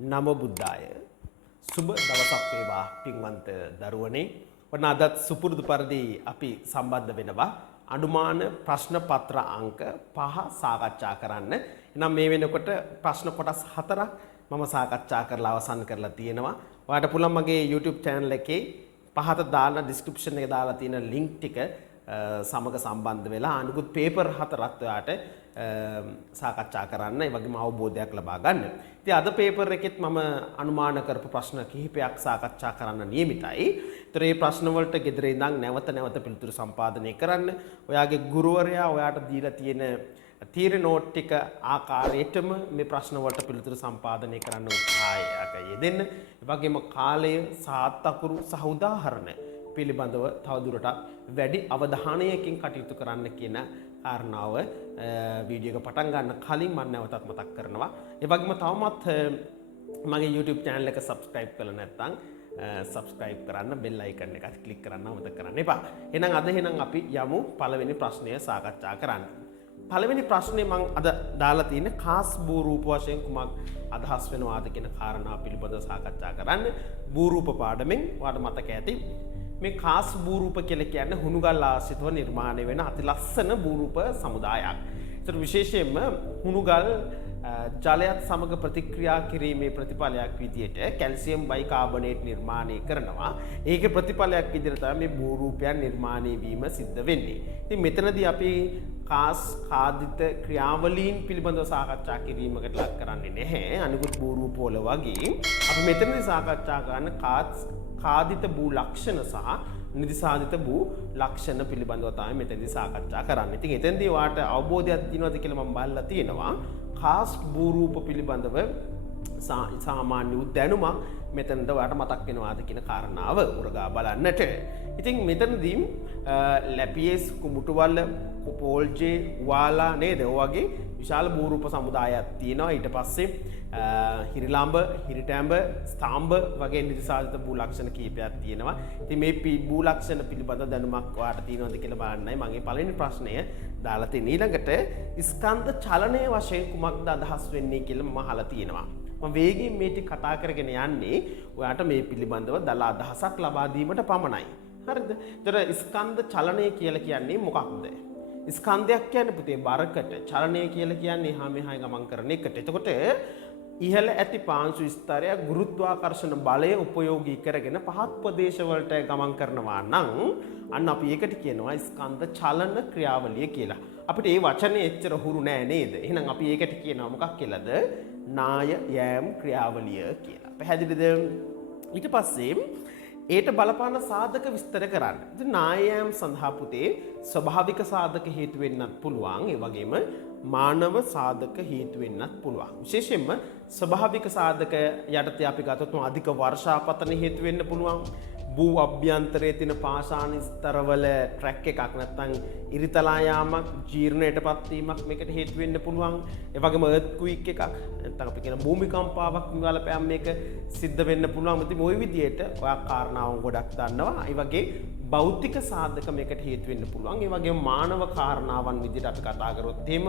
නමෝ බුද්ධාය සුබ දවසක් වේවා පින්වන්ත දරුවනේ. ඔන්න අදත් සුපුරුදු පරිදි අපි සම්බන්ධ වෙනවා අනුමාන ප්‍රශ්න පත්‍ර අංක 5 සාකච්ඡා කරන්න. එහෙනම් මේ වෙනකොට ප්‍රශ්න කොටස් 4ක් මම සාකච්ඡා කරලා අවසන් කරලා තියෙනවා. ඔයාලට පුළුවන් මගේ YouTube channel එකේ පහත දාන description එකේ දාලා තියෙන link ටික සමග සම්බන්ධ වෙලා අනිකුත් පේපර් 4ක් ඔයාලට සාකච්ඡා කරන්න ඒ වගේම අවබෝධයක් ලබා ගන්න. ඉතින් අද පේපර් එකෙත් මම අනුමාන කරපු ප්‍රශ්න කිහිපයක් සාකච්ඡා කරන්න නියමිතයි. ඒතර මේ ප්‍රශ්න වලට gedare ඉඳන් නැවත නැවත පිළිතුරු සම්පාදනය කරන්න. ඔයාගේ ගුරුවරයා ඔයාට දීලා තියෙන තීරණ නෝට් ටික ආකාරයටම මේ ප්‍රශ්න වලට පිළිතුරු සම්පාදනය කරන්න උත්සාහයක් යෙදෙන්න. ඒ වගේම කාලය, සාත්තකුරු සහ උදාහරණ පිළිබඳව තවදුරටත් වැඩි අවධානයකින් කටයුතු කරන්න කියන කාරණාව වීඩියෝ එක පටන් ගන්න කලින් මම නැවතත් මතක් කරනවා. ඒ වගේම තවමත් මගේ YouTube channel එක subscribe කරලා නැත්නම් subscribe කරන්න bell icon එකත් click කරන්න අමතක කරන්න එපා. එහෙනම් අපි යමු පළවෙනි ප්‍රශ්නය සාකච්ඡා කරන්න. පළවෙනි ප්‍රශ්නේ මම අද දාලා තියෙන්නේ කාස් භූ රූප වශයෙන් කුමක් අදහස් වෙනවාද කියන කාරණා පිළිබඳව සාකච්ඡා කරන්න. භූ රූප පාඩමෙන් ඔයාලට මතක ඇති මේ කාස් භූ රූප කියලා කියන්නේ හුණුගල් ආශ්‍රිතව නිර්මාණය වෙන අති ලස්සන භූ රූප සමුදායක්. ඒතර විශේෂයෙන්ම හුණුගල් ජලයත් සමග ප්‍රතික්‍රියා කිරීමේ ප්‍රතිඵලයක් විදියට කැල්සියම් බයිකාබනේට් නිර්මාණය කරනවා. ඒකේ ප්‍රතිඵලයක් විදිහට තමයි මේ භූ රූපයන් නිර්මාණය වීම සිද්ධ වෙන්නේ. ඉතින් මෙතනදී අපි කාස් කාදිත ක්‍රියාවලීන් පිළිබඳව සාකච්ඡා කිරීමකට ලක් කරන්නේ නැහැ. අනිකුත් භූ රූප වල වගේ අපි මෙතනදී සාකච්ඡා කරන කාදිත භූ ලක්ෂණ සහ නිදිසාදිත භූ ලක්ෂණ පිළිබඳව තමයි මෙතනදී සාකච්ඡා කරන්නේ. ඉතින් එතෙන්දී ඔයාලට අවබෝධයක් තියෙනවද කියලා මම බලලා තියෙනවා. කාස් භූ රූප පිළිබඳව සාමාන්‍ය දැනුමක් මෙතනද ඔයාලට මතක් වෙනවාද කියන කාරණාව උරගා බලන්නට. ඉතින් මෙතනදී ලැපියස් කුමුටුවල පෝල්ජේ වාලා නේද? ඔය වගේ විශාල භූ රූප සමුදායක් තියෙනවා. ඊට පස්සේ හිරිලාඹ, හිරිටැඹ, ස්තම්භ වගේ නිර්සාදිත භූ ලක්ෂණ කීපයක් තියෙනවා. ඉතින් මේ භූ ලක්ෂණ පිළිබඳ දැනුමක් ඔයාලට තියෙනවද කියලා බලන්නයි මගේ පළවෙනි ප්‍රශ්නය දාලා තියෙන්නේ. ඊළඟට ස්කන්ධ චලනයේ වශයෙන් කුමක්ද අදහස් වෙන්නේ කියලා මම අහලා තියෙනවා. මම වේගයෙන් මේ ටික කතා කරගෙන යන්නේ ඔයාට මේ පිළිබඳව දල අදහසක් ලබා දීමට පමණයි. හරිද? ඒතර ස්කන්ධ චලනය කියලා කියන්නේ මොකක්ද? ස්කන්ධයක් කියන්නේ පුතේ බරකට, චලනය කියලා කියන්නේ එහා මෙහා ගමන් කරන එකට. එතකොට ඉහළ ඇති පාංශු ස්තරය ගුරුත්වාකර්ෂණ බලය උපයෝගී කරගෙන පහත් ප්‍රදේශ වලට ගමන් කරනවා නම් අන්න අපි ඒකට කියනවා ස්කන්ධ චලන ක්‍රියාවලිය කියලා. අපිට මේ වචනේ එච්චර හුරු නෑ නේද? එහෙනම් අපි ඒකට කියනවා මොකක් කියලාද? නාය යෑම් ක්‍රියාවලිය කියලා. පැහැදිලිද? ඊට පස්සේ ඒට බලපාන සාධක විස්තර කරන්න. ඉතින් නාය යෑම් සඳහා පුතේ ස්වභාවික සාධක හේතු වෙන්නත් පුළුවන්. ඒ වගේම මානව සාධක හේතු වෙන්නත් පුළුවන්. විශේෂයෙන්ම ස්වභාවික සාධක යටතේ අපි ගත්තොත් අධික වර්ෂාපතන හේතු වෙන්න පුළුවන්. භූ අභ්‍යන්තරයේ තියෙන පාෂාණ ස්තරවල ට්‍රැක් එකක් නැත්නම් ඉරිතලා යාමක්, ජීර්ණයටපත් වීමක් මේකට හේතු වෙන්න පුළුවන්. ඒ වගේම earthquake එකක් නැත්නම් අපි කියන භූමිකම්පාවක් විවාලපෑම් මේක සිද්ධ වෙන්න පුළුවන්. ඉතින් ওই විදිහට ඔයා කාරණාවන් ගොඩක් දන්නවා. ඒ වගේ භෞතික සාධක මේකට හේතු වෙන්න පුළුවන්. ඒ වගේම මානව කාරණාවන් විදිහට අපි කතා කරොත් එහෙම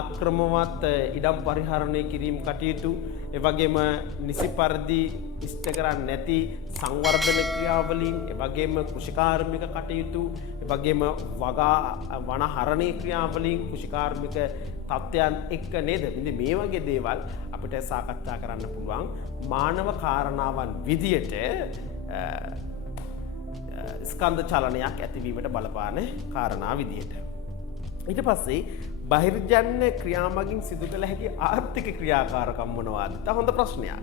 අක්‍රමවත් ඉඩම් පරිහරණය කිරීම කටයුතු, ඒ වගේම නිසි පරිදි ඉෂ්ට කරන්නේ නැති සංවර්ධන ක්‍රියාවලීන්, ඒ වගේම කෘෂිකාර්මික කටයුතු, ඒ වගේම වනහරණේ ක්‍රියාවලීන්, කෘෂිකාර්මික තත්ත්වයන් එක්ක නේද? ඉතින් මේ වගේ දේවල් අපිට සාකච්ඡා කරන්න පුළුවන් මානව කාරණාවන් විදියට ස්කන්ධ චලනයක් ඇතිවීමට බලපාන කාරණා විදියට. ඊට පස්සේ බහිර්ජන්‍ය ක්‍රියාමගින් සිදු කළ හැකි ආර්ථික ක්‍රියාකාරකම් මොනවාද? තා හොඳ ප්‍රශ්නයක්.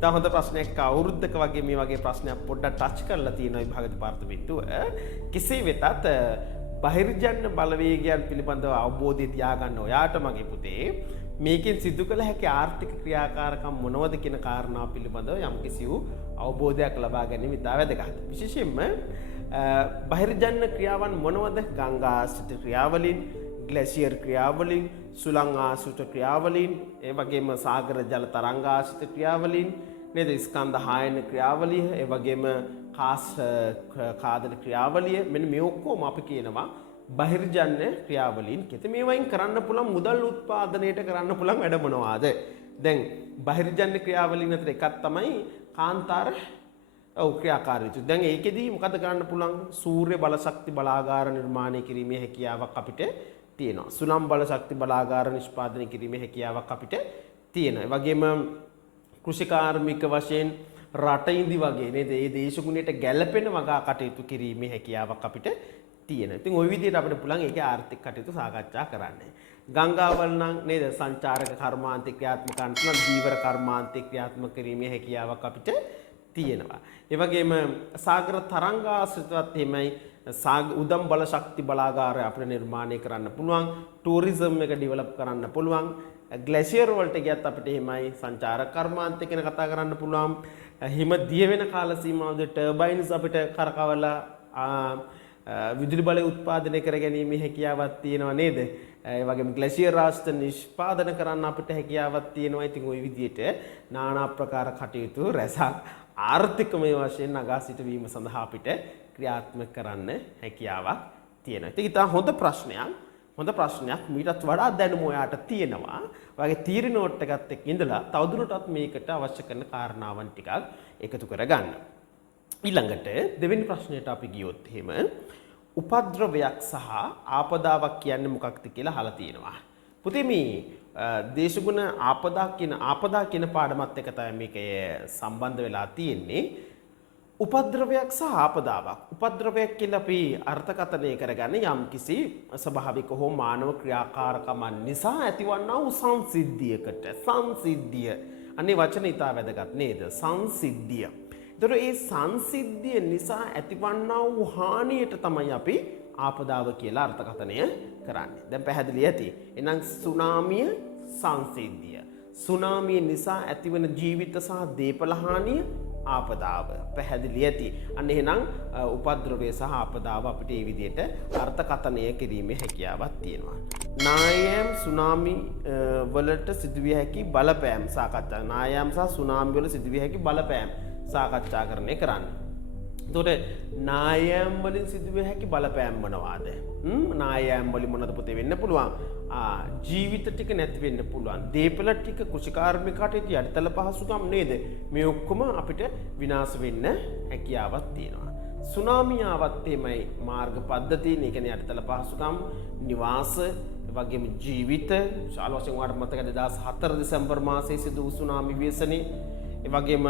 තා හොඳ ප්‍රශ්නයක්. අවුරුද්දක වගේ මේ වගේ ප්‍රශ්නයක් පොඩ්ඩක් ටච් කරලා තියෙනවා විභාග දෙපාර්තමේන්තුව. කෙසේ වෙතත් බහිර්ජන්‍ය බලවේගයන් පිළිබඳව අවබෝධය තියාගන්න ඔයාට මගේ පුතේ මේකෙන් සිදු කළ හැකි ආර්ථික ක්‍රියාකාරකම් මොනවද කියන කාරණාව පිළිබඳව යම්කිසි වූ අවබෝධයක් ලබා ගැනීම ඉතා වැදගත්. විශේෂයෙන්ම බහිර්ජන්‍ය ක්‍රියාවන් මොනවද? ගංගා ආශ්‍රිත ක්‍රියාවලීන්, ග්ලැසියර් ක්‍රියාවලීන්, සුළං ආශ්‍රිත ක්‍රියාවලීන්, ඒ වගේම සාගර ජල තරංග ආශ්‍රිත ක්‍රියාවලීන් නේද? ස්කන්ධ හායන ක්‍රියාවලිය, ඒ වගේම කාස් කාදන ක්‍රියාවලිය. මෙන්න මේ ඔක්කොම අපි කියනවා බහිර්ජන්‍ය ක්‍රියාවලීන්. කෙත මේවයින් කරන්න පුළුවන් මුදල් උත්පාදනයට කරන්න පුළුවන් වැඩ මොනවාද? දැන් බහිර්ජන්‍ය ක්‍රියාවලින් අතර එකක් තමයි කාන්තාර ක්‍රියාකාරීත්වය. දැන් ඒකෙදී මොකද කරන්න පුළුවන්? සූර්ය බලශක්ති බලාගාර නිර්මාණය කිරීමේ හැකියාවක් අපිට තියෙනවා. සුළං බලශක්ති බලාගාර නිෂ්පාදනය කිරීමේ හැකියාවක් අපිට තියෙනවා. ඒ වගේම කෘෂිකාර්මික වශයෙන් රට ඉදි වගේ නේද? ඒ දේශගුණයට ගැළපෙන වගා කටයුතු කිරීමේ හැකියාවක් අපිට තියෙනවා. ඉතින් ওই විදිහට අපිට පුළුවන් ඒකේ ආර්ථික කටයුතු සාකච්ඡා කරන්න. ගංගාවල් නම් නේද? සංචාරක කර්මාන්ත ක්‍රියාත්මක කරන්න පුළුවන්, දීවර කර්මාන්ත ක්‍රියාත්මක කිරීමේ හැකියාවක් අපිට තියෙනවා. ඒ වගේම සාගර තරංගාශ්‍රිතවත් එහෙමයි උදම් බල ශක්ති බලාගාරය අපිට නිර්මාණය කරන්න පුළුවන්. ටූරිසම් එක ඩෙවලොප් කරන්න පුළුවන්. ග්ලැෂියර් වලට ගියත් අපිට එහෙමයි සංචාරක කර්මාන්ත ගැන කතා කරන්න පුළුවන්. හිම දිය වෙන කාල සීමාවදී ටර්බයින්ස් අපිට කරකවලා විදුලි බලය උත්පාදනය කර ගැනීමේ හැකියාවක් තියෙනවා නේද? ඒ වගේම ග්ලැෂියර් රාශි නිෂ්පාදනය කරන්න අපිට හැකියාවක් තියෙනවා. ඉතින් ওই විදිහට নানা ප්‍රකාර කටයුතු රැසක් ආර්ථිකමය වශයෙන් නගා සිටවීම සඳහා අපිට ක්‍රියාත්මක කරන්න හැකියාවක් තියෙනවා. ඉතින් ඊට හොඳ ප්‍රශ්නයක් මීටත් වඩා දැනුම ඔයාට තියෙනවා. ඔයාගේ තීරි නෝට් එකත් එක්ක ඉඳලා තවදුරටත් මේකට අවශ්‍ය කරන කාරණාවන් ටිකක් එකතු කරගන්න. ඊළඟට දෙවෙනි ප්‍රශ්නයට අපි ගියොත් එහෙම උපද්‍රවයක් සහ ආපදාවක් කියන්නේ මොකක්ද කියලා අහලා තියෙනවා. පුතේ මේ දේශගුණ ආපදා කියන පාඩමත් එක තමයි මේක සම්බන්ධ වෙලා තියෙන්නේ. උපද්‍රවයක් සහ ආපදාවක්. උපද්‍රවයක් කියලා අපි අර්ථකථනය කරගන්නේ යම්කිසි ස්වභාවික හෝ මානව ක්‍රියාකාරකමක් නිසා ඇතිවන්නා වූ සංසිද්ධියකට. සංසිද්ධිය. අනේ වචන ඉතා වැදගත් නේද? සංසිද්ධිය. ඒතර ඒ සංසිද්ධිය නිසා ඇතිවන්නා වූ හානියට තමයි අපි ආපදාව කියලා අර්ථකථනය කරන්නේ. දැන් පැහැදිලි ඇති. එහෙනම් සුනාමිය සංසිද්ධිය. සුනාමිය නිසා ඇතිවන ජීවිත සහ දේපල හානිය ආපදාව. පැහැදිලි ඇති. අන්න එහෙනම් උපද්‍රවය සහ ආපදාව අපිට මේ විදිහට අර්ථකථනය කිරීමේ හැකියාවක් තියෙනවා. නායම් සුනාමි වලට සිදුවිය හැකි බලපෑම් සාකච්ඡා. නායම් සහ සුනාමි වල සිදුවිය හැකි බලපෑම් සාකච්ඡා කරන්න. එතකොට නායම් වලින් සිදුවිය හැකි බලපෑම් මොනවාද? නායම් වලින් මොනවද පුතේ වෙන්න පුළුවන්? ජීවිත ටික නැති වෙන්න පුළුවන්. දේපල ටික කෘෂිකාර්මිකයට යටිතල පහසුකම් නේද? මේ ඔක්කොම අපිට විනාශ වෙන්න හැකියාවක් තියෙනවා. සුනාමිය ආවත් එමය මාර්ග පද්ධතීන්, ඒ කියන්නේ යටිතල පහසුකම්, නිවාස, වගේම ජීවිත. විශාල වශයෙන් වාට මතක 2004 දෙසැම්බර් මාසයේ සිදු වූ සුනාමි ව්‍යසනය. ඒ වගේම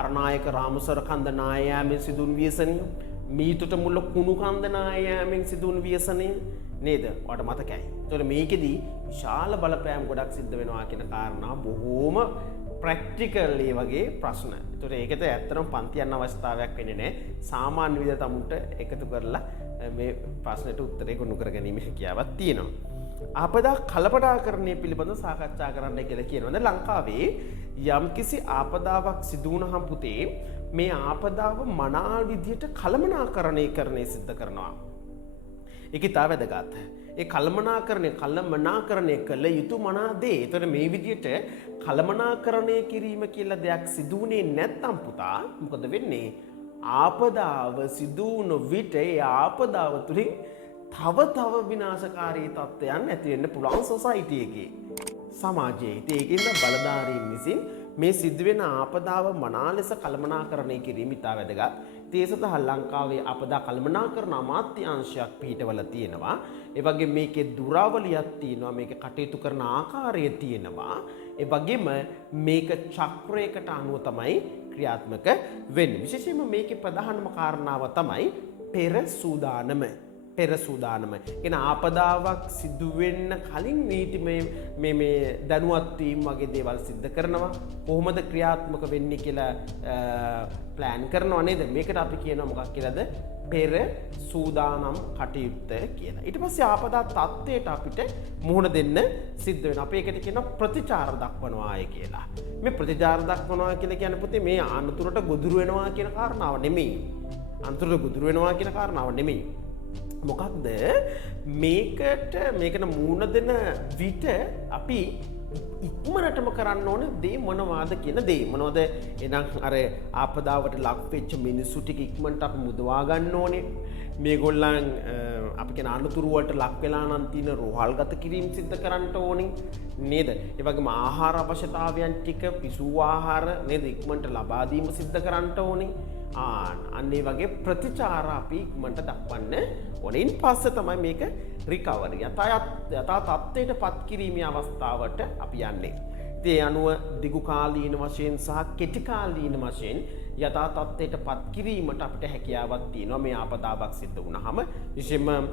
අරනායක රාමසර කන්ද නායෑමෙන් සිදුවුණු ව්‍යසනය, මීතුට මුල්ල කුණු කන්ද නායෑමෙන් සිදුවුණු ව්‍යසනය නේද? ඔයාලට මතකයි. ඒතකොට මේකෙදි විශාල බලපෑම් ගොඩක් සිද්ධ වෙනවා කියන කාරණා බොහෝම ප්‍රැක්ටිකල් ඒ වගේ ප්‍රශ්න. ඒතකොට ඒකට ඇත්තටම පන්ති යන අවස්ථාවක් වෙන්නේ නැහැ. සාමාන්‍ය විදිහට තමුන්ට එකතු කරලා මේ ප්‍රශ්නෙට උත්තරේ ගොනු කරගැනීමේ හැකියාවක් තියෙනවා. ආපදා කළපඩාකරණය පිළිබඳව සාකච්ඡා කරන්න කියලා කියනවා. දැන් ලංකාවේ යම්කිසි ආපදාවක් සිදු වුණාම පුතේ මේ ආපදාව මනා විදියට කළමනාකරණය සිද්ධ කරනවා. ඒක ඉතා වැදගත්. ඒ කළමනාකරණය කළ යුතු මනා දේ. ඒතර මේ විදියට කළමනාකරණය කිරීම කියලා දෙයක් සිදු වුණේ නැත්නම් පුතා මොකද වෙන්නේ? ආපදාව සිදු වුණු විට ඒ ආපදාව තුලින් තව විනාශකාරී තත්ත්වයන් ඇති වෙන්න පුළුවන් සොසයිටි එකේ, සමාජයේ. ඒකින්ද බලධාරීන් විසින් මේ සිදුවෙන ආපදාව මනා ලෙස කළමනාකරණය කිරීම ඉතා වැදගත්. ඒ සඳහා ලංකාවේ ආපදා කළමනාකරණ අමාත්‍යාංශයක් පිහිටවල තියෙනවා. ඒ වගේම මේකේ දුරාවලියක් තියෙනවා, මේකේ කටයුතු කරන ආකාරය තියෙනවා. ඒ වගේම මේක චක්‍රයකට අනුව තමයි ක්‍රියාත්මක වෙන්නේ. විශේෂයෙන්ම මේකේ ප්‍රධානම කාරණාව තමයි පෙර සූදානම. කියන ආපදාවක් සිදු වෙන්න කලින් නීතිමය මේ දැනුවත් වීම වගේ දේවල් සිද්ධ කරනවා. කොහොමද ක්‍රියාත්මක වෙන්නේ කියලා ප්ලෑන් කරනවා නේද? මේකට අපි කියනවා මොකක් කියලාද? පෙර සූදානම් කටයුත්ත කියලා. ඊට පස්සේ ආපදා තත්ත්වයට අපිට මුහුණ දෙන්න සිද්ධ වෙනවා. අපි ඒකට කියනවා ප්‍රතිචාර දක්වනවාය කියලා. මේ ප්‍රතිචාර දක්වනවා කියලා කියන්නේ පුතේ මේ අනතුරට ගොදුරු වෙනවා කියන කාරණාව නෙමෙයි. අනතුරට ගොදුරු වෙනවා කියන කාරණාව නෙමෙයි. මොකක්ද මේකට මුහුණ දෙන විට අපි ඉක්මනටම කරන්න ඕන දේ මොනවාද කියන දේ මොනවද එහෙනම් අර ආපදාවට ලක් වෙච්ච මිනිස්සු ටික ඉක්මනට අපි මුදවා ගන්න ඕනේ මේගොල්ලන් අපි කියන අනුතුරු වලට ලක් වෙලා නම් තියෙන රෝහල්ගත කිරීම සිද්ධ කරන්න ඕනේ නේද ඒ වගේම ආහාර අවශ්‍යතාවයන් ටික පිසු ආහාර නේද ඉක්මනට ලබා දීම සිද්ධ කරන්න ඕනේ අන්න ඒ වගේ ප්‍රතිචාර අපි ඉක්මනට දක්වන්න ඕනේ ඉන් පස්සේ තමයි මේක රිකවරි යථා තත්ත්වයට පත් කිරීමේ අවස්ථාවට අපි යන්නේ. ඒ අනුව දිගු කාලීන වශයෙන් සහ කෙටි කාලීන වශයෙන් යථා තත්ත්වයට පත් කිරීමට අපිට හැකියාවක් තියෙනවා මේ ආපදාවක් සිද්ධ වුණාම විශේෂයෙන්ම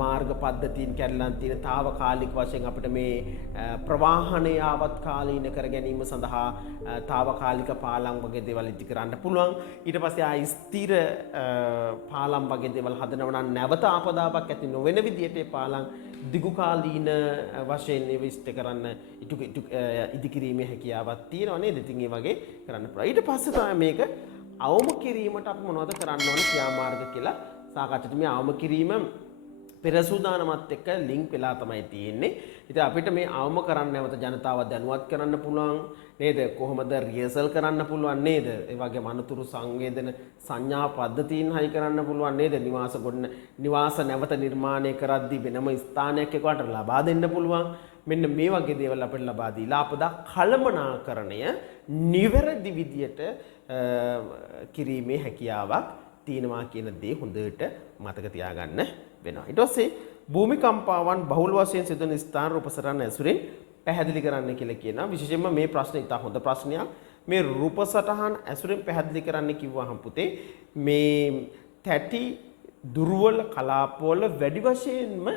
මාර්ග පද්ධතීන් කැඩලා තියෙන తాවකාලික වශයෙන් අපිට මේ ප්‍රවාහනය ආවත්කාලීන කර ගැනීම සඳහා తాවකාලික පාලම් වගේ දේවල් ඉදි කරන්න පුළුවන් ඊට පස්සේ ආ ස්ථිර පාලම් වගේ දේවල් හදනවා නම් නැවත ආපදාවක් ඇති නොවන විදිහට ඒ පාලම් දිගුකාලීන වශයෙන් ඉෂ්ට කරන්න ඉදි කිරීමේ හැකියාවක් තියෙනවා නේද? ඉතින් ඒ වගේ කරන්න පුළුවන්. ඊට පස්සේ තමයි මේක අවම කිරීමට අපි මොනවද කරන්න ඕනේ ක්‍රියාමාර්ග කියලා සාකච්ඡාට මේ අවම කිරීම පෙර සූදානමත් එක්ක ලින්ක් වෙලා තමයි තියෙන්නේ. ඉතින් අපිට මේ අවම කරන්න නැවත ජනතාව දැනුවත් කරන්න පුළුවන් නේද? කොහොමද රියසල් කරන්න පුළුවන් නේද? ඒ වගේම අනුතුරු සංවේදන සංඥා පද්ධතීන් හයි කරන්න පුළුවන් නේද? නිවාස නැවත නිර්මාණය කරද්දී වෙනම ස්ථානයක් එකට ලබා දෙන්න පුළුවන්. මෙන්න මේ වගේ දේවල් අපිට ලබා දීලා අපදා කළමනාකරණය නිවැරදි විදියට කිරීමේ හැකියාවක් තියෙනවා කියන දේ හොඳට මතක තියාගන්න වෙනවා. ඊට පස්සේ භූමිකම්පාවන් බහුල වශයෙන් සිදුවන ස්ථාන රූපසටහන ඇසුරින් පැහැදිලි කරන්න කියලා කියනවා. විශේෂයෙන්ම මේ ප්‍රශ්නේ ඉතා හොඳ ප්‍රශ්නයක්. මේ රූපසටහන් ඇසුරින් පැහැදිලි කරන්න කිව්වහම පුතේ මේ තැටි දුර්වල කලාපවල වැඩි වශයෙන්ම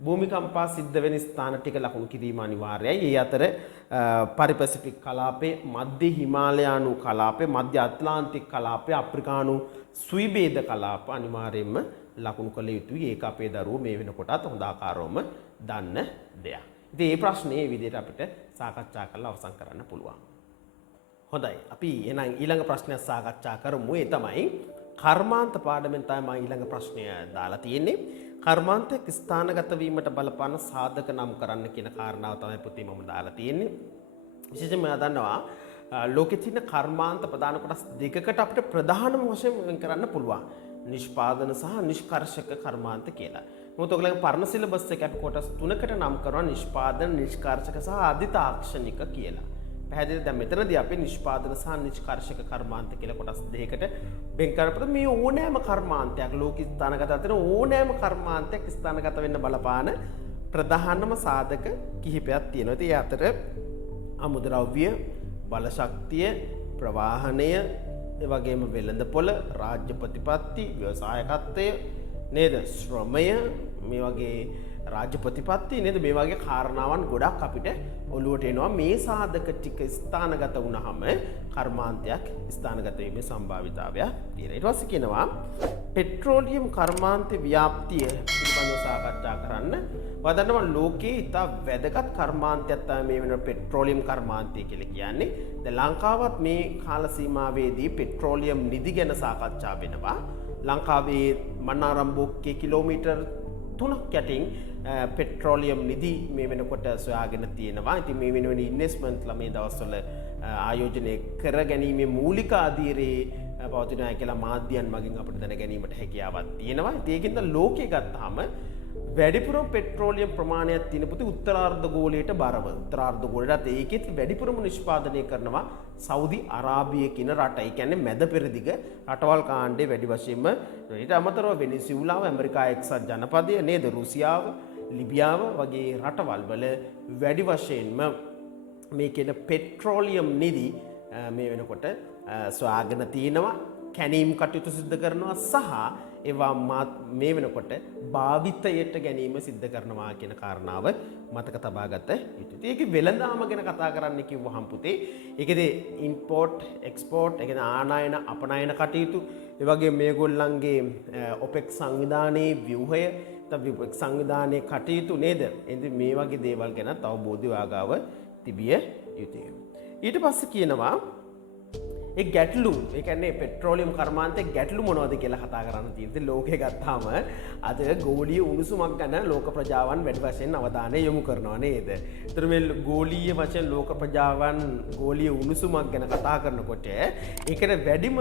භූමිකම්පා සිද්ධ වෙන ස්ථාන ටික ලකුණු කිරීම අනිවාර්යයි. ඒ අතර පරිපැසිෆික් කලාපේ, මධ්‍ය හිමාලයානු කලාපේ, මධ්‍ය ඇට්ලාන්ටික් කලාපේ, අප්‍රිකානු සුයිබේද කලාප අනිවාර්යයෙන්ම ලකුණු කළ යුතුයි. ඒක අපේ දරුවෝ මේ වෙනකොටත් හොඳ ආකාරවම දන්න දෙයක්. ඉතින් මේ ප්‍රශ්නේ මේ විදිහට අපිට සාකච්ඡා කරලා අවසන් කරන්න පුළුවන්. හොඳයි. අපි එහෙනම් ඊළඟ ප්‍රශ්නය සාකච්ඡා කරමු. ඒ තමයි කර්මාන්ත පාඩමෙන් තමයි මම ඊළඟ ප්‍රශ්නය දාලා තියෙන්නේ. කර්මාන්තයක් ස්ථානගත වීමට බලපාන සාධක නම් කරන්න කියන කාරණාව තමයි පුතේ මම දාලා තියෙන්නේ. විශේෂයෙන්ම මම දන්නවා ලෝකෙ තියෙන කර්මාන්ත ප්‍රධාන කොටස් දෙකකට අපිට ප්‍රධානම වශයෙන් වෙන් කරන්න පුළුවන්. නිෂ්පාදන සහ නිෂ්කර්ෂක කර්මාන්ත කියලා. මොකද ඔයගොල්ලන්ගේ පරණ සිලබස් එකේ අපි කොටස් තුනකට නම් කරනවා නිෂ්පාදන, නිෂ්කර්ෂක සහ අධිතාක්ෂණික කියලා. පැහැදිලිද? දැන් මෙතනදී අපි නිෂ්පාදන සහ නිෂ්කර්ෂක කර්මාන්ත කියලා කොටස් දෙකකට වෙන් කරපුවා. මේ ඕනෑම කර්මාන්තයක් ලෝකී ස්ථානගත අතර ඕනෑම කර්මාන්තයක් ස්ථානගත වෙන්න බලපාන ප්‍රධානම සාධක කිහිපයක් තියෙනවා. ඉතින් ඒ අතර අමුද්‍රව්‍ය, බලශක්තිය, ප්‍රවාහනය, ඒ වගේම වෙළඳපොළ, රාජ්‍ය ප්‍රතිපත්ති, ව්‍යවසායකත්වය නේද? ශ්‍රමය, මේ වගේ රාජ්‍ය ප්‍රතිපත්ති නේද? මේ වගේ කාරණාවන් ගොඩක් අපිට ඔළුවට එනවා. මේ සාධක ටික ස්ථානගත වුණාම කර්මාන්තයක් ස්ථානගත වීමේ සම්භාවිතාවය තියෙනවා. ඊට පස්සේ කියනවා පෙට්‍රෝලියම් කර්මාන්ත ව්‍යාප්තිය පිළිබඳව සාකච්ඡා කරන්න. වදන්නවා ලෝකයේ ඉතා වැදගත් කර්මාන්තයක් තමයි මේ වෙන පෙට්‍රෝලියම් කර්මාන්තය කියලා කියන්නේ. දැන් ලංකාවත් මේ කාල සීමාවේදී පෙට්‍රෝලියම් නිදි ගැන සාකච්ඡා වෙනවා. ලංකාවේ මන්නාරම්බෝක්කේ කිලෝමීටර් 3ක් යටින් පෙට්‍රෝලියම් නිදි මේ වෙනකොට සොයාගෙන තියෙනවා. ඉතින් මේ වෙනුවෙන් ඉන්වෙස්ට්මන්ට්ලා මේ දවස්වල ආයෝජනය කර ගැනීමේ මූලික අධීරේ පවතිනවා කියලා මාධ්‍යයන් මගින් අපිට දැන ගැනීමට හැකියාවක් තියෙනවා. ඉතින් ඒකින්ද ලෝකේ ගත්තාම වැඩිපුරම පෙට්‍රෝලියම් ප්‍රමාණයක් තියෙන පුතේ උත්තරාර්ධ ගෝලයට බරව. උත්තරාර්ධ ගෝලයට ඒකෙත් වැඩිපුරම නිෂ්පාදනය කරනවා සෞදි අරාබිය කියන රට. ඒ කියන්නේ මැද පෙරදිග රටවල් කාණ්ඩේ වැඩි වශයෙන්ම ඊට අමතරව වෙනිසුලාව, ඇමරිකා එක්සත් ජනපදය නේද? රුසියාව, ලිබියාව වගේ රටවල් වල වැඩි වශයෙන්ම මේ කියන පෙට්‍රෝලියම් නිදි මේ වෙනකොට සොයාගෙන තියෙනවා. කැනීම් කටයුතු සිද්ධ කරනවා සහ ඒවා මේ වෙනකොට භාවිතයට ගැනීම සිද්ධ කරනවා කියන කාරණාව මතක තබා ගත යුතුයි. ඒකේ වෙළඳාම ගැන කතා කරන්න කිව්වහම පුතේ ඒකේදී ඉම්පෝර්ට්, එක්ස්පෝර්ට්, ඒ කියන්නේ ආනයන, අපනයන කටයුතු, ඒ වගේ මේගොල්ලන්ගේ ඔපෙක් සංවිධානයේ ව්‍යුහය, ඔපෙක් සංවිධානයේ කටයුතු නේද? එතෙ මේ වගේ දේවල් ගැන අවබෝධය වාගාව තිබිය යුතුයි. ඊට පස්සේ කියනවා ඒ ගැටලු ඒ කියන්නේ පෙට්‍රෝලියම් කර්මාන්තයේ ගැටලු මොනවද කියලා කතා කරන්න තියෙන්නේ. ලෝකේ ගත්තාම අද ගෝලීය උණුසුමක් ගැන ලෝක ප්‍රජාවන් වැඩි වශයෙන් අවධානය යොමු කරනවා නේද? ඒතර මේ ගෝලීය වශයෙන් ලෝක ප්‍රජාවන් ගෝලීය උණුසුමක් ගැන කතා කරනකොට ඒකට වැඩිම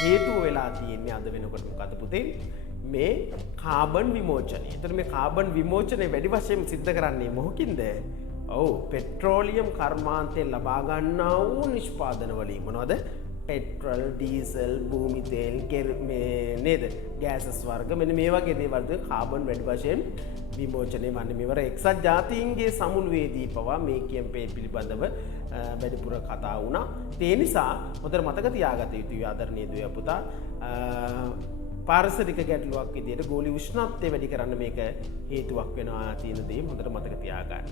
හේතුව වෙලා තියෙන්නේ අද වෙනකොට මොකද පුතේ? මේ කාබන් විමෝචනය. ඒතර මේ කාබන් විමෝචනය වැඩි වශයෙන් සිද්ධ කරන්නේ මොකකින්ද? ඔව් පෙට්‍රෝලියම් කර්මාන්තයෙන් ලබා ගන්නා වූ නිෂ්පාදන වලින් මොනවද? පෙට්‍රල්, ඩීසල්, භූමි තෙල්, මේ නේද? ගෑසස් වර්ග මෙන්න මේ වගේ දේවල් වල කාබන් වැඩි වශයෙන් විමෝචනය වන්නේ. මේවර එක්සත් ජාතීන්ගේ සමුළුවේදී පවා මේ කැම්පේන් පිළිබඳව වැඩිපුර කතා වුණා. ඒ නිසා හොඳට මතක තියාගත යුතුයි ආදරණීය දුවේ පුතා. පාරිසරික ගැටලුවක් විදිහට ගෝලීය උෂ්ණත්වය වැඩි කරන්න මේක හේතුවක් වෙනවා කියන දේ හොඳට මතක තියාගන්න.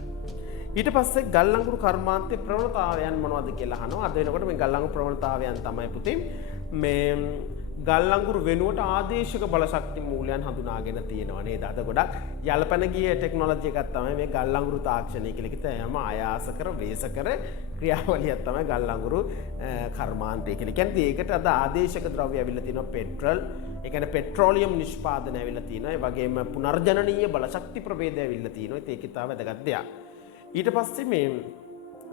ඊට පස්සේ ගල් අඟුරු කර්මාන්තයේ ප්‍රවණතාවයන් මොනවද කියලා අහනවා. අද වෙනකොට මේ ගල් අඟුරු ප්‍රවණතාවයන් තමයි පුතේ මේ ගල් අඟුරු වෙනුවට ආදේශක බලශක්ති මූලයන් හඳුනාගෙන තියෙනවා නේද? අද ගොඩක් යලපන ගිය ටෙක්නොලොජි එකක් තමයි මේ ගල් අඟුරු තාක්ෂණය කියලා කිව්වම ආයාසකර වේසකර ක්‍රියාවලියක් තමයි ගල් අඟුරු කර්මාන්තය කියලා. කියන්නේ ඒකට අද ආදේශක ද්‍රව්‍ය ඇවිල්ලා තියෙනවා පෙට්‍රල්. ඒ කියන්නේ පෙට්‍රෝලියම් නිෂ්පාදනය ඇවිල්ලා තියෙනවා. ඒ වගේම පුනර්ජනනීය බලශක්ති ප්‍රභේදය ඇවිල්ලා තියෙනවා. ඒක ඉතාම වැදගත් දෙයක්. ඊට පස්සේ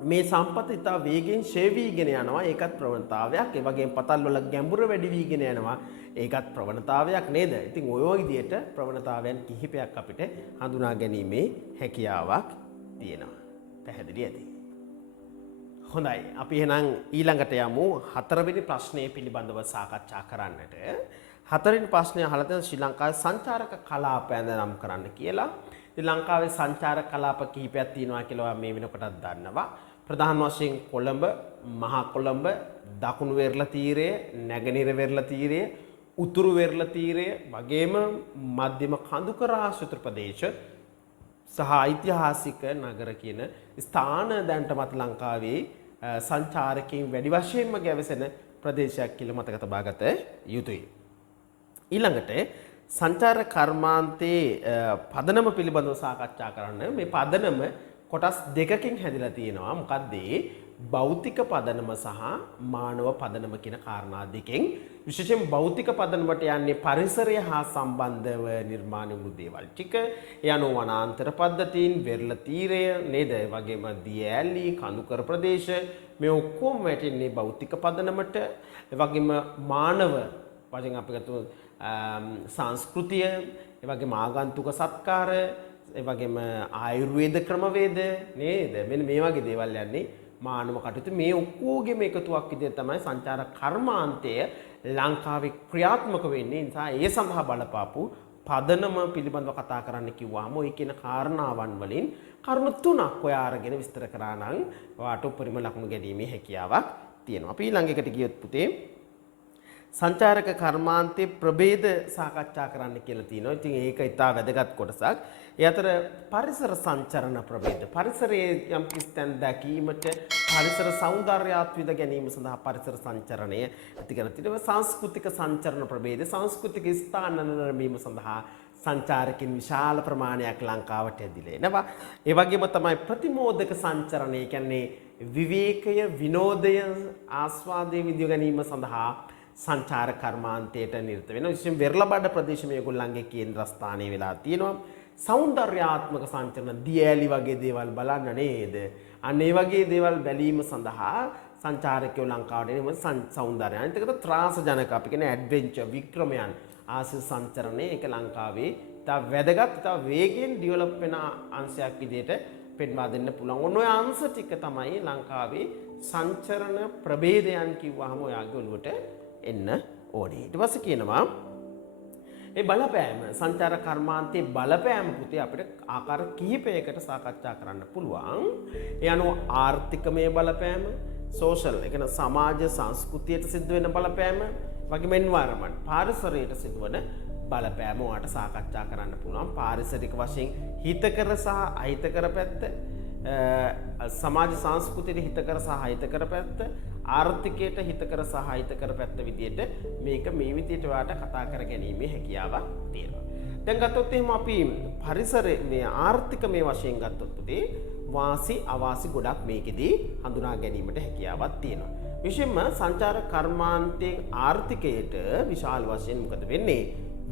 මේ සම්පත ඉතා වේගෙන් ෂේ වීගෙන යනවා. ඒකත් ප්‍රවණතාවයක්. ඒ වගේම පතල් වල ගැඹුර වැඩි වීගෙන යනවා. ඒකත් ප්‍රවණතාවයක් නේද? ඉතින් ඔය විදිහට ප්‍රවණතාවයන් කිහිපයක් අපිට හඳුනා ගැනීමේ හැකියාවක් තියෙනවා. පැහැදිලි ඇති. හොඳයි. අපි එහෙනම් ඊළඟට යමු 4 වෙනි ප්‍රශ්නය පිළිබඳව සාකච්ඡා කරන්නට. 4 වෙනි ප්‍රශ්නය අහලා තියෙන ශ්‍රී ලංකාවේ සංචාරක කලාපයන් නම් කරන්න කියලා. ශ්‍රී ලංකාවේ සංචාරක කලාප කිහිපයක් තියෙනවා කියලා මේ වෙනකොටත් දන්නවා. ප්‍රධාන වශයෙන් කොළඹ, මහා කොළඹ, දකුණු වෙරළ තීරය, නැගෙනහිර වෙරළ තීරය, උතුරු වෙරළ තීරය වගේම මධ්‍යම කඳුකර ආශ්‍රිත ප්‍රදේශ සහ ඓතිහාසික නගර කියන ස්ථාන දැන්ටමත් ලංකාවේ සංචාරකයන් වැඩි වශයෙන්ම ගැවසෙන ප්‍රදේශයක් කියලා මතක තබා ගත යුතුයි. ඊළඟට සංචාර කර්මාන්තයේ පදනම පිළිබඳව සාකච්ඡා කරන්න. මේ පදනම කොටස් දෙකකින් හැදිලා තියෙනවා. මොකක්ද ඒ? භෞතික පදනම සහ මානව පදනම කියන කාරණා දෙකෙන්. විශේෂයෙන් භෞතික පදනමට යන්නේ පරිසරය හා සම්බන්ධව නිර්මාණය වූ දේවල් ටික. ඒ අනුව වනාන්තර පද්ධතීන්, වෙරළ තීරය නේද? ඒ වගේම දිය ඇලි, කඳුකර ප්‍රදේශ මේ ඔක්කොම වැටෙන්නේ භෞතික පදනමට. ඒ වගේම මානව වශයෙන් අපි ගත්ත සංස්කෘතිය, ඒ වගේම ආගන්තුක සත්කාර, ඒ වගේම ආයුර්වේද ක්‍රමවේද නේද? මෙන්න මේ වගේ දේවල් යන්නේ මානව කටයුතු. මේ ඔක්කොගේම එකතුවක් විදිහට තමයි සංචාර කර්මාන්තය ලංකාවේ ක්‍රියාත්මක වෙන්නේ. ඒ නිසා ඒ සඳහා බලපාපු පදනම පිළිබඳව කතා කරන්න කිව්වම ඔය කියන කාරණාවන් වලින් කරුණු තුනක් ඔය අරගෙන විස්තර කරා නම් ඔයාට උපරිම ලකුණු ගැනීමේ හැකියාවක් තියෙනවා. අපි ඊළඟ එකට ගියොත් පුතේ සංචාරක කර්මාන්තයේ ප්‍රභේද සාකච්ඡා කරන්න කියලා තියෙනවා. ඉතින් ඒක ඉතා වැදගත් කොටසක්. ඒ අතර පරිසර සංචරණ ප්‍රභේද. පරිසරයේ යම් කිසිතෙන් දැකීමට පරිසර සෞන්දර්යාත්විද ගැනීම සඳහා පරිසර සංචරණය ඇති කරන තියෙනවා. සංස්කෘතික සංචරණ ප්‍රභේද. සංස්කෘතික ස්ථාන නිර්මීම සඳහා සංචාරකින් විශාල ප්‍රමාණයක් ලංකාවට ඇදිලා එනවා. ඒ වගේම තමයි ප්‍රතිමෝදක සංචරණය. කියන්නේ විවේකය, විනෝදය, ආස්වාදයේ විදිය ගැනීම සඳහා සංචාර කර්මාන්තයට නිරත වෙනවා. විශේෂයෙන් වෙරළබඩ ප්‍රදේශ මේගොල්ලන්ගේ කේන්ද්‍රස්ථානයේ වෙලා තියෙනවා. සෞන්දර්යාත්මක සංචරණ දියඇලි වගේ දේවල් බලන්න නේද? අන්න ඒ වගේ දේවල් බැලීම සඳහා සංචාරකයෝ ලංකාවට එන සෞන්දර්යයන්. ඒකට ත්‍රාසජනක අපි කියන ඇඩ්වෙන්චර් වික්‍රමයන් ආසිය සංචරණය ඒක ලංකාවේ තා වැදගත් තා වේගෙන් ඩෙවලොප් වෙන අංශයක් විදිහට පෙන්වා දෙන්න පුළුවන්. ඔන්න ඔය අංශ ටික තමයි ලංකාවේ සංචරණ ප්‍රභේදයන් කිව්වහම ඔයාගේ ඔළුවට එන්න ඕනේ. ඊට පස්සේ කියනවා ඒ බලපෑම සංචාර කර්මාන්තයේ බලපෑම පුතේ අපිට ආකාර කිහිපයකට සාකච්ඡා කරන්න පුළුවන්. ඒ අනුව ආර්ථිකමය බලපෑම, සෝෂල් ඒ කියන්නේ සමාජ සංස්කෘතියට සිද්ධ වෙන බලපෑම, වගේම එන්වයරන්මන්ට් පාරිසරයට සිදුවන බලපෑම ඔයාලට සාකච්ඡා කරන්න පුළුවන්. පාරිසරික වශයෙන් හිතකර සහ අහිතකර පැත්ත, සමාජ සංස්කෘතියට හිතකර සහ අහිතකර පැත්ත, ආර්ථිකයට හිතකර සහ අහිතකර පැත්ත විදිහට මේක මේ විදිහට ඔයාලට කතා කර ගැනීමේ හැකියාවක් තියෙනවා. දැන් ගත්තොත් එහෙම අපි පරිසරයේ මේ ආර්ථිකමය වශයෙන් ගත්තොත් පුතේ වාසි අවාසි ගොඩක් මේකෙදී හඳුනා ගැනීමට හැකියාවක් තියෙනවා. විශේෂයෙන්ම සංචාර කර්මාන්තයේ ආර්ථිකයට විශාල වශයෙන් මොකද වෙන්නේ?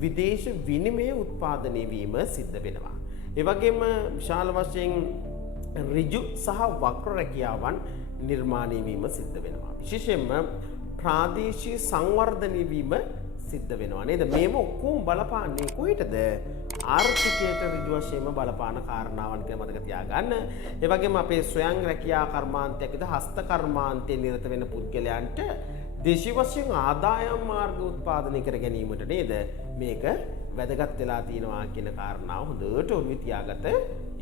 විදේශ විනිමය උත්පාදනය වීම සිද්ධ වෙනවා. ඒ වගේම විශාල වශයෙන් ඍජු සහ වක්‍ර රැකියාවන් නිර්මාණය වීම සිද්ධ වෙනවා. විශේෂයෙන්ම ප්‍රාදේශීය සංවර්ධනය වීම සිද්ධ වෙනවා නේද? මේව ඔක්කොම බලපාන්නේ කොහෙටද? ආර්ථිකයට ඍජු වශයෙන්ම බලපාන කාරණාවන් කියලා මතක තියාගන්න. ඒ වගේම අපේ ස්වයං රැකියා කර්මාන්තයක් විදිහට හස්ත කර්මාන්තයේ නිරත වෙන පුද්ගලයන්ට දේශීය වශයෙන් ආදායම් මාර්ග උත්පාදනය කර ගැනීමට නේද මේක වැදගත් වෙලා තියෙනවා කියන කාරණාව හොඳට ඔළුවේ තියාගත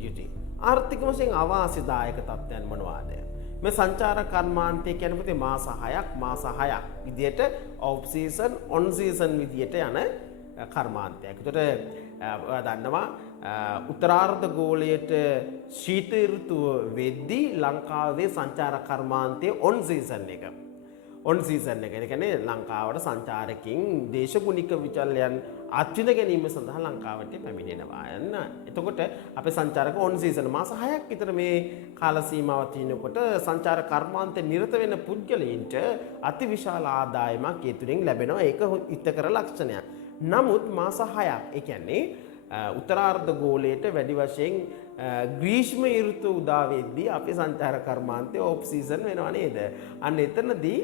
යුතුයි. ආර්ථික වශයෙන් අවාසිදායක තත්ත්වයන් මොනවාද? මේ සංචාර කර්මාන්තය කියන්නේ මාස 6ක් විදියට ඔෆ් සීසන් ඔන් සීසන් විදියට යන කර්මාන්තයක්. ඒකට ඔයා දන්නවා උත්තරාර්ධ ගෝලයට ශීත ඍතුව වෙද්දී ලංකාවේ සංචාර කර්මාන්තයේ ඔන් සීසන් එක. ඔන් සීසන් එක. ඒ කියන්නේ ලංකාවට සංචාරකින් දේශගුණික විචල්යන් අත්විඳ ගැනීම සඳහා ලංකාවට පැමිණෙනවා. යන්න. එතකොට අපේ සංචාරක ඔන් සීසන් මාස 6ක් විතර මේ කාල සීමාව තිනකොට සංචාර කර්මාන්තේ නිරත වෙන පුද්ගලයින්ට අතිවිශාල ආදායමක් ඒ තුලින් ලැබෙනවා. ඒක හිතකර ලක්ෂණයක්. නමුත් මාස 6ක් ඒ කියන්නේ උත්තරාර්ධ ගෝලයට වැඩි වශයෙන් ග්‍රීෂ්ම ඍතුව උදා වෙද්දී අපේ සංචාර කර්මාන්තයේ ඔෆ් සීසන් වෙනවා නේද? අන්න එතනදී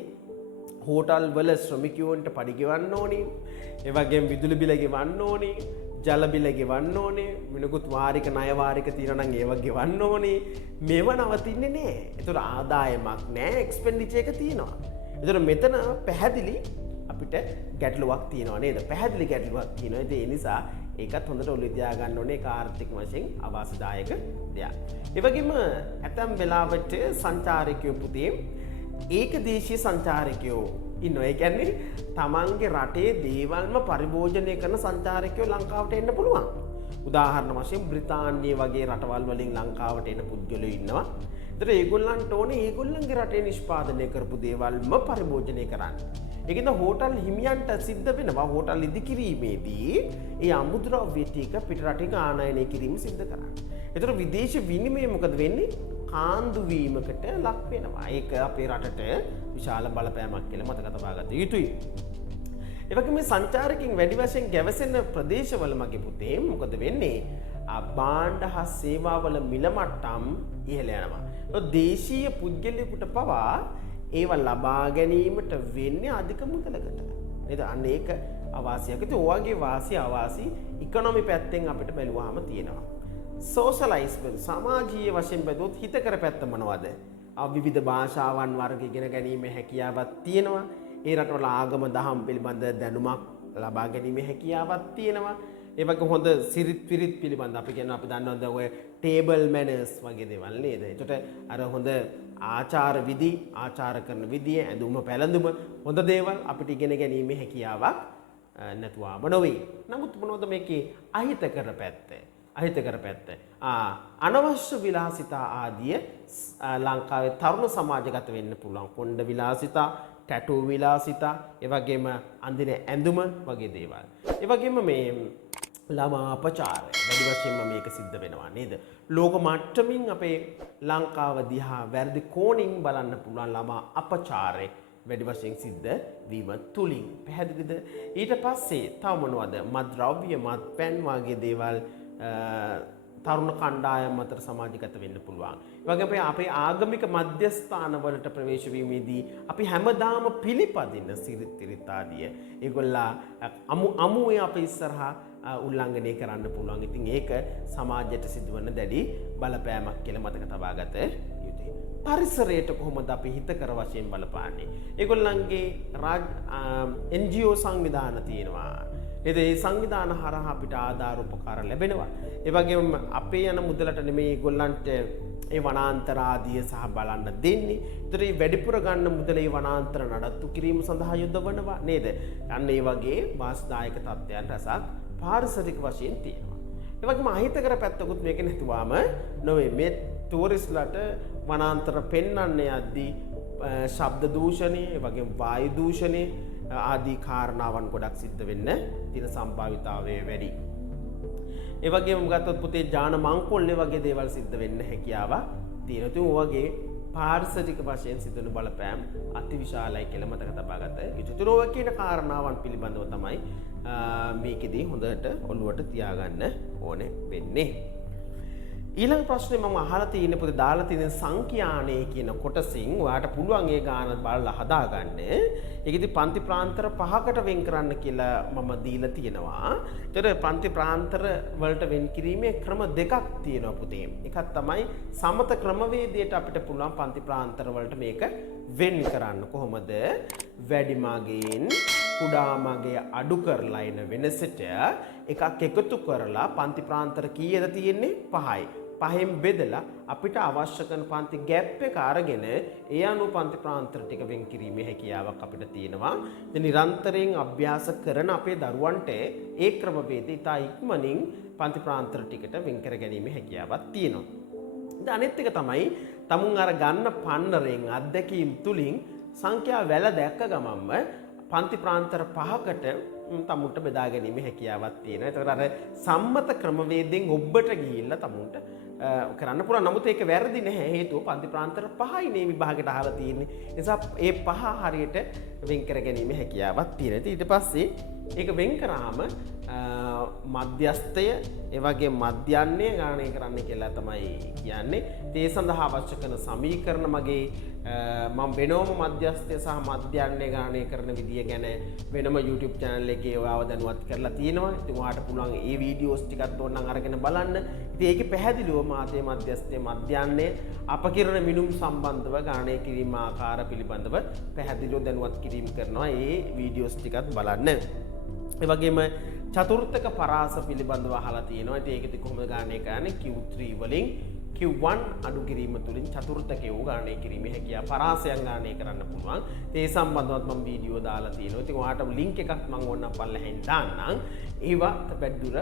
හෝටල් වල ශ්‍රමිකයන්ට පඩි ගෙවන්න ඕනි. ඒ වගේම විදුලි බිල ගෙවන්න ඕනි. ජල බිල ගෙවන්න ඕනේ. මිනුකුත් වාරික ණය වාරික තියෙනවා නම් ඒව ගෙවන්න ඕනේ. මේව නවතින්නේ නෑ. ඒතර ආදායමක් නෑ, එක්ස්පෙන්ඩිචර් එක තියෙනවා. ඒතර මෙතන පැහැදිලි අපිට ගැටලුවක් තියෙනවා නේද? පැහැදිලි ගැටලුවක් තියෙනවා. ඒ නිසා ඒකත් හොඳට ඔළුවේ තියාගන්න ඕනේ. ඒක ආර්ථික වශයෙන් අවාසිදායක දෙයක්. ඒ වගේම ඇතැම් වෙලාවට සංචාරකයෝ පුතේ ඒක දේශීය සංචාරකයෝ ඉන්නවා. ඒ කියන්නේ තමන්ගේ රටේ දේවල්ම පරිභෝජනය කරන සංචාරකයෝ ලංකාවට එන්න පුළුවන්. උදාහරණ වශයෙන් බ්‍රිතාන්‍ය වගේ රටවල් වලින් ලංකාවට එන පුද්ගලයෝ ඉන්නවා. ඒතර ඒගොල්ලන්ට ඕනේ ඒගොල්ලන්ගේ රටේ නිෂ්පාදනය කරපු දේවල්ම පරිභෝජනය කරන්න. ඒකින්ද හෝටල් හිමියන්ට සිද්ධ වෙනවා හෝටල් ඉදිකිරීමේදී ඒ අමුද්‍රව්‍ය ටික පිට රටින් ආනයනය කිරීම සිද්ධ කරන්න. ඒතර විදේශ විනිමය මොකද වෙන්නේ? කාන්දු වීමකට ලක් වෙනවා. ඒක අපේ රටට විශාල බලපෑමක් කියලා මතක තබා ගත යුතුයි. ඒ වගේම මේ සංචාරකයන් වැඩි වශයෙන් ගැවසෙන ප්‍රදේශවල මගේ පුතේ මොකද වෙන්නේ? භාණ්ඩ හා සේවාවල මිල මට්ටම් ඉහළ යනවා. දේශීය පුද්ගලයෙකුට පවා ඒව ලබා ගැනීමට වෙන්නේ අධික මුදලකට. නේද? අන්න ඒක අවාසියක්. ඉතින් ඔයගේ වාසි අවාසි ඉකොනොමි පැත්තෙන් අපිට බැලුවාම තියෙනවා. සෝෂලයිස් වෙන සමාජීය වශයෙන් බැලුවොත් හිතකර පැත්ත මොනවද? විවිධ භාෂාවන් වර්ග ඉගෙන ගැනීමේ හැකියාවක් තියෙනවා. ඒ රටවල ආගම දහම් පිළිබඳ දැනුමක් ලබා ගැනීමේ හැකියාවක් තියෙනවා. ඒ වගේ හොඳ සිරිත් පිරිත් පිළිබඳ අපි දන්නවා ඔය ටේබල් මැනර්ස් වගේ දේවල් නේද? ඒකට අර හොඳ ආචාර විදි ආචාර කරන විදිය ඇඳුම පැළඳුම හොඳ දේවල් අපිට ඉගෙන ගැනීමේ හැකියාවක් නැතුවම නොවේ. නමුත් මොනවද මේකේ අහිතකර පැත්ත? අනවශ්‍ය විලාසිතා ආදිය ලංකාවේ තරුණ සමාජගත වෙන්න පුළුවන්. කොණ්ඩ විලාසිතා, ටැටූ විලාසිතා, ඒ වගේම අඳින ඇඳුම වගේ දේවල්. ඒ වගේම මේ ළමා අපචාරය වැඩි වශයෙන්ම මේක සිද්ධ වෙනවා නේද? ලෝක මට්ටමින් අපේ ලංකාව දිහා වැරදි කෝණින් බලන්න පුළුවන් ළමා අපචාරය වැඩි වශයෙන් සිද්ධ වීම තුලින්. පැහැදිලිද? ඊට පස්සේ තව මොනවද? මත්ද්‍රව්‍ය, මත්පැන් වගේ දේවල් තරුණ කණ්ඩායම් අතර සමාජගත වෙන්න පුළුවන්. ඒ වගේම අපේ ආගමික මධ්‍යස්ථාන වලට ප්‍රවේශ වීමේදී අපි හැමදාම පිළිපදින සිරිත් පිරිත් ආදිය ඒගොල්ලා අමුවේ අපේ ඉස්සරහා උල්ලංඝනය කරන්න පුළුවන්. ඉතින් ඒක සමාජයට සිදුවන දැඩි බලපෑමක් කියලා මතක තබා ගත යුතුයි. පරිසරයට කොහොමද අපි හිතකර වශයෙන් බලපාන්නේ? ඒගොල්ලන්ගේ NGO සංවිධාන තියෙනවා. ඒ සංවිධාන හරහා අපිට ආධාර උපකාර ලැබෙනවා. ඒ වගේම අපේ යන මුදලට නෙමෙයි ඒගොල්ලන්ට ඒ වනාන්තර ආදිය සහ බලන්න දෙන්නේ. ඒතර මේ වැඩිපුර ගන්න මුදල ඒ වනාන්තර නඩත්තු කිරීම සඳහා යොදවනවා නේද? අන්න ඒ වගේ වාස්දායක තත්ත්වයන් රසක් පාරිසරික වශයෙන් තියෙනවා. ඒ වගේම අහිතකර පැත්තකුත් මේක නැතුවම නොවේ. මේ ටූරිස්ට්ලට වනාන්තර පෙන්වන්න යද්දී ශබ්ද දූෂණය, ඒ වගේම වායු දූෂණය ආදී කාරණාවන් ගොඩක් සිද්ධ වෙන්න තියෙන සම්භාවිතාවය වැඩි. ඒ වගේම ගත්තොත් පුතේ ජාන මංකොල්ලේ වගේ දේවල් සිද්ධ වෙන්න හැකියාව තියෙනවා. ඉතින් ඔය වගේ පාරිසරික වශයෙන් සිදුවන බලපෑම් අතිවිශාලයි කියලා මතක තබා ගත යුතුයි. තුරෝව කියන කාරණාවන් පිළිබඳව තමයි මේකෙදී හොඳට ඔළුවට තියාගන්න ඕනේ වෙන්නේ. ඊළඟ ප්‍රශ්නේ මම අහලා තියෙන පොතේ දාලා තියෙන සංඛ්‍යාණය කියන කොටසින් ඔයාට පුළුවන් ඒ ගාන බලලා හදාගන්න. ඒකෙදි පන්ති ප්‍රාන්තර 5කට වෙන් කරන්න කියලා මම දීලා තියෙනවා. ඒතර පන්ති ප්‍රාන්තර වලට වෙන් කිරීමේ ක්‍රම දෙකක් තියෙනවා පුතේ. එකක් තමයි සමත ක්‍රමවේදයට අපිට පුළුවන් පන්ති ප්‍රාන්තර වලට මේක වෙන් කරන්න. කොහොමද? වැඩි මගෙන් කුඩා මගේ අඩු කරලා එන වෙනසට එකක් එකතු කරලා පන්ති ප්‍රාන්තර කීයද තියෙන්නේ? 5යි. 5න් බෙදලා අපිට අවශ්‍ය කරන පන්ති ગેප් එක අරගෙන ඒ අනුව පන්ති ප්‍රාන්තර ටික වෙන් කිරීමේ හැකියාවක් අපිට තියෙනවා. ඉතින් නිරන්තරයෙන් අභ්‍යාස කරන අපේ දරුවන්ට ඒ ක්‍රමවේදය ඉතා ඉක්මනින් පන්ති ප්‍රාන්තර ටිකට වෙන් කර ගැනීමේ හැකියාවක් තියෙනවා. ඉතින් අනෙත් එක තමයි තමුන් අර ගන්න පන්නරෙන් අත්දැකීම් තුලින් සංඛ්‍යා වැල දැක්ක ගමන්ම පන්ති ප්‍රාන්තර 5කට තමුන්ට බෙදා ගැනීමේ හැකියාවක් තියෙනවා. ඒතකොට අර සම්මත ක්‍රමවේදයෙන් ඔබට ගිහිල්ලා තමුන්ට කරන්න පුළුවන්. නමුත් ඒක වැරදි නැහැ. හේතුව පන්ති ප්‍රාන්තර 5යි මේ විභාගයට අහලා තියෙන්නේ. ඒ නිසා ඒ 5 හරියට වෙන් කර ගැනීමේ හැකියාවක් තියෙනවා. ඊට පස්සේ ඒක වෙන් කරාම මධ්‍යස්ථය ඒ වගේ මධ්‍යන්නේ ගණනය කරන්න කියලා තමයි කියන්නේ. ඒ සඳහා අවශ්‍ය කරන සමීකරණ මගේ මම වෙනම මධ්‍යස්ථය සහ මධ්‍යන්නේ ගණනය කරන විදිය ගැන වෙනම YouTube channel එකේ ඔයාව දැනුවත් කරලා තියෙනවා. ඉතින් ඔයාලට පුළුවන් ඒ වීඩියෝස් ටිකත් ඕනනම් අරගෙන බලන්න. ඉතින් ඒකේ පැහැදිලිව මාතේ මධ්‍යස්ථය මධ්‍යන්නේ අපකිරණ මිනුම් සම්බන්ධව ගණනය කිරීම ආකාර පිළිබඳව පැහැදිලිව දැනුවත් කිරීම කරනවා. ඒ වීඩියෝස් ටිකත් බලන්න. ඒ වගේම චතුර්ථක පරාස පිළිබඳව අහලා තියෙනවා. ඉතින් ඒකෙදි කොහොමද ගණනය කරන්නේ? Q3 වලින් Q1 අඩු කිරීම තුලින් චතුර්ථකය ගණනය කිරීමේ හැකියාව පරාසයන් ගණනය කරන්න පුළුවන්. ඒ සම්බන්ධවත් මම වීඩියෝ දාලා තියෙනවා. ඉතින් ඔයාලට ලින්ක් එකක් මම ඕනනම් පල්ලෙහෙන් දාන්නම්. ඒවත් වැඩිදුර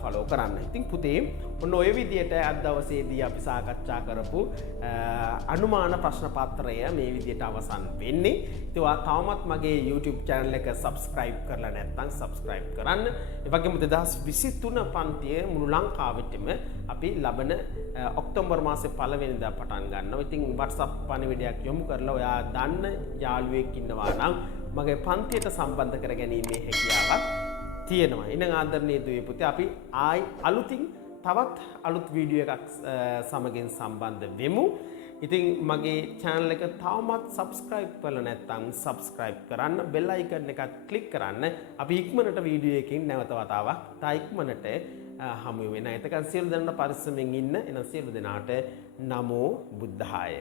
ෆලෝ කරන්න. ඉතින් පුතේ ඔන්න ඔය විදියට අද දවසේදී අපි සාකච්ඡා කරපු අනුමාන ප්‍රශ්න පත්‍රය මේ විදියට අවසන් වෙන්නේ. ඉතින් ඔයා තවමත් මගේ YouTube channel එක subscribe කරලා නැත්නම් subscribe කරන්න. ඒ වගේම 2023 පන්තියේ මුළු ලංකාවෙටම අපි ලබන ඔක්තෝබර් මාසේ 1 වෙනිදා පටන් ගන්නවා. ඉතින් WhatsApp පණිවිඩයක් යොමු කරලා ඔයා දන්න යාළුවෙක් ඉන්නවා නම් මගේ පන්තියට සම්බන්ධ කර ගැනීමේ හැකියාවක් තියෙනවා. ඉතින් ආදරණීය දුවේ පුතේ අපි ආයි අලුතින් තවත් අලුත් වීඩියෝ එකක් සමගින් සම්බන්ධ වෙමු. ඉතින් මගේ channel එක තවමත් subscribe කරලා නැත්නම් subscribe කරන්න, bell icon එකත් click කරන්න. අපි ඉක්මනට වීඩියෝ එකකින් නැවත වතාවක් තා ඉක්මනට හමු වෙනවා. එතකන් සියලු දෙනා පරිස්සමෙන් ඉන්න. එන සියලු දෙනාට නමෝ බුද්ධාය.